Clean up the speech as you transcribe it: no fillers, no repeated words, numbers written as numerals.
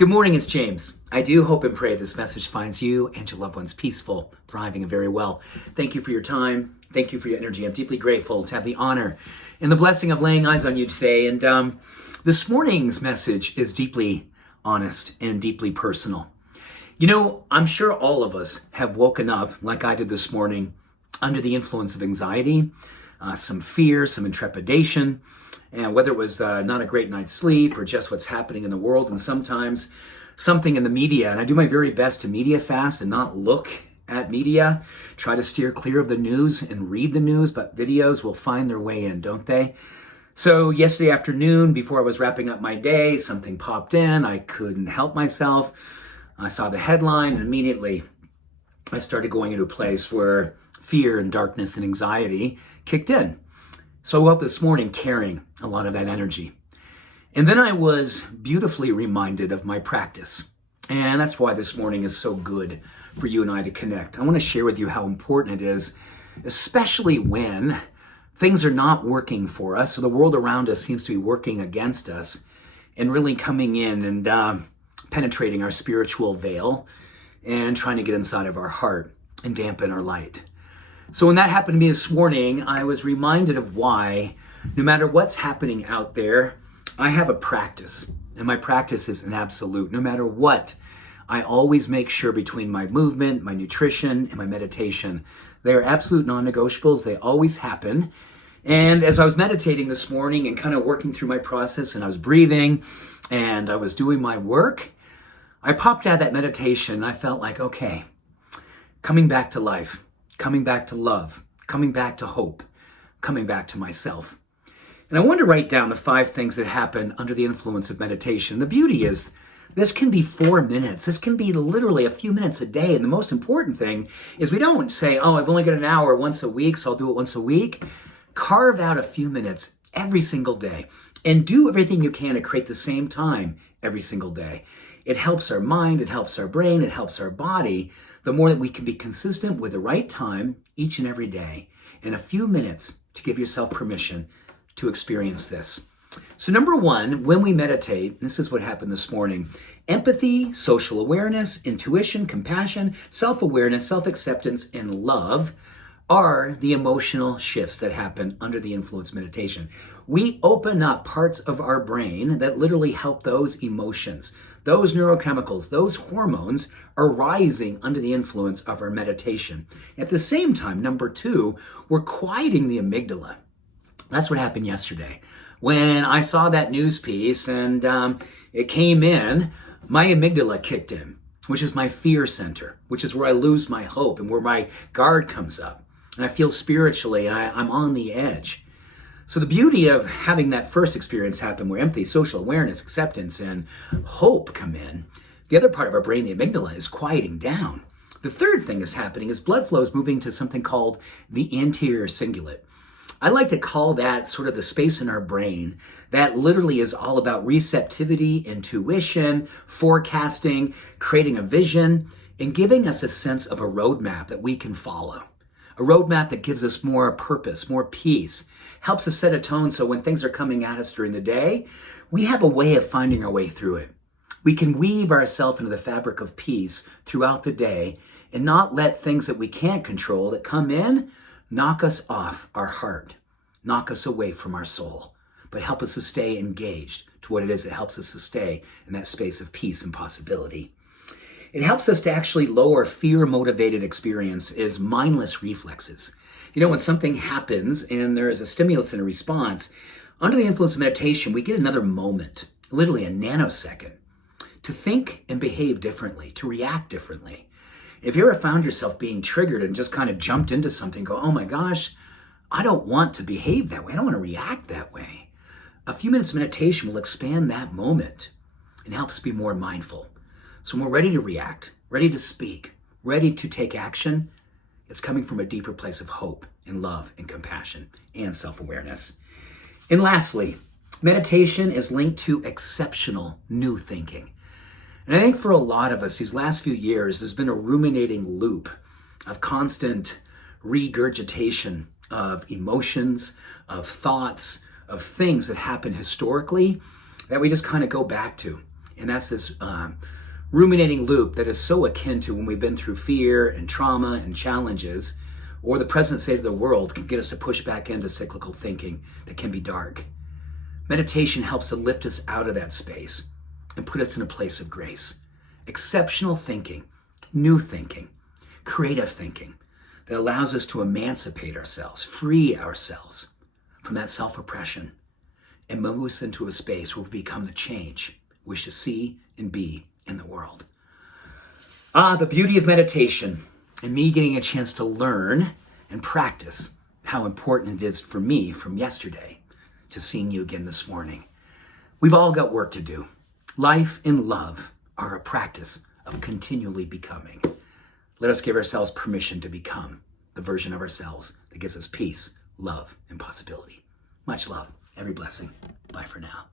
Good morning, it's James. I do hope and pray this message finds you and your loved ones peaceful, thriving, and very well. Thank you for your time. Thank you for your energy. I'm deeply grateful to have the honor and the blessing of laying eyes on you today. And this morning's message is deeply honest and deeply personal. You know, I'm sure all of us have woken up, like I did this morning, under the influence of anxiety, some fear, some intrepidation, and whether it was not a great night's sleep or just what's happening in the world, and sometimes something in the media. And I do my very best to media fast and not look at media, try to steer clear of the news and read the news, but videos will find their way in, don't they? So yesterday afternoon, before I was wrapping up my day, something popped in. I couldn't help myself. I saw the headline and immediately I started going into a place where fear and darkness and anxiety kicked in. So I woke up this morning carrying a lot of that energy. And then I was beautifully reminded of my practice. And that's why this morning is so good for you and I to connect. I want to share with you how important it is, especially when things are not working for us, or the world around us seems to be working against us, and really coming in and penetrating our spiritual veil and trying to get inside of our heart and dampen our light. So when that happened to me this morning, I was reminded of why, no matter what's happening out there, I have a practice. And my practice is an absolute. No matter what, I always make sure between my movement, my nutrition, and my meditation, they are absolute non-negotiables. They always happen. And as I was meditating this morning and kind of working through my process, and I was breathing and I was doing my work, I popped out of that meditation and I felt like, okay, coming back to life, coming back to love, coming back to hope, coming back to myself. And I wanted to write down the 5 things that happen under the influence of meditation. The beauty is this can be 4 minutes. This can be literally a few minutes a day. And the most important thing is we don't say, oh, I've only got an hour once a week, so I'll do it once a week. Carve out a few minutes every single day and do everything you can to create the same time every single day. It helps our mind, it helps our brain, it helps our body. The more that we can be consistent with the right time each and every day, in a few minutes to give yourself permission to experience this. So number 1, when we meditate, this is what happened this morning, empathy, social awareness, intuition, compassion, self-awareness, self-acceptance, and love are the emotional shifts that happen under the influence of meditation. We open up parts of our brain that literally help those emotions. Those neurochemicals, those hormones are rising under the influence of our meditation. At the same time, number 2, we're quieting the amygdala. That's what happened yesterday. When I saw that news piece and it came in, my amygdala kicked in, which is my fear center, which is where I lose my hope and where my guard comes up. And I feel spiritually, I'm on the edge. So the beauty of having that first experience happen where empathy, social awareness, acceptance, and hope come in, the other part of our brain, the amygdala, is quieting down. The third thing that's happening is blood flow is moving to something called the anterior cingulate. I like to call that sort of the space in our brain that literally is all about receptivity, intuition, forecasting, creating a vision, and giving us a sense of a roadmap that we can follow. A roadmap that gives us more purpose, more peace, helps us set a tone so when things are coming at us during the day, we have a way of finding our way through it. We can weave ourselves into the fabric of peace throughout the day and not let things that we can't control that come in knock us off our heart, knock us away from our soul, but help us to stay engaged to what it is that helps us to stay in that space of peace and possibility. It helps us to actually lower fear-motivated experience is mindless reflexes. You know, when something happens and there is a stimulus and a response, under the influence of meditation, we get another moment, literally a nanosecond, to think and behave differently, to react differently. If you ever found yourself being triggered and just kind of jumped into something, go, oh my gosh, I don't want to behave that way. I don't want to react that way. A few minutes of meditation will expand that moment and help us be more mindful. So when we're ready to react, ready to speak, ready to take action, it's coming from a deeper place of hope and love and compassion and self-awareness. And lastly, meditation is linked to exceptional new thinking. And I think for a lot of us, these last few years, there's been a ruminating loop of constant regurgitation of emotions, of thoughts, of things that happened historically that we just kind of go back to. And that's this ruminating loop that is so akin to when we've been through fear and trauma and challenges, or the present state of the world can get us to push back into cyclical thinking that can be dark. Meditation helps to lift us out of that space and put us in a place of grace. Exceptional thinking, new thinking, creative thinking that allows us to emancipate ourselves, free ourselves from that self-oppression, and move us into a space where we become the change we wish to see and be in the world. The beauty of meditation, and me getting a chance to learn and practice how important it is for me from yesterday to seeing you again this morning. We've all got work to do. Life and love are a practice of continually becoming. Let us give ourselves permission to become the version of ourselves that gives us peace, love, and possibility. Much love. Every blessing. Bye for now.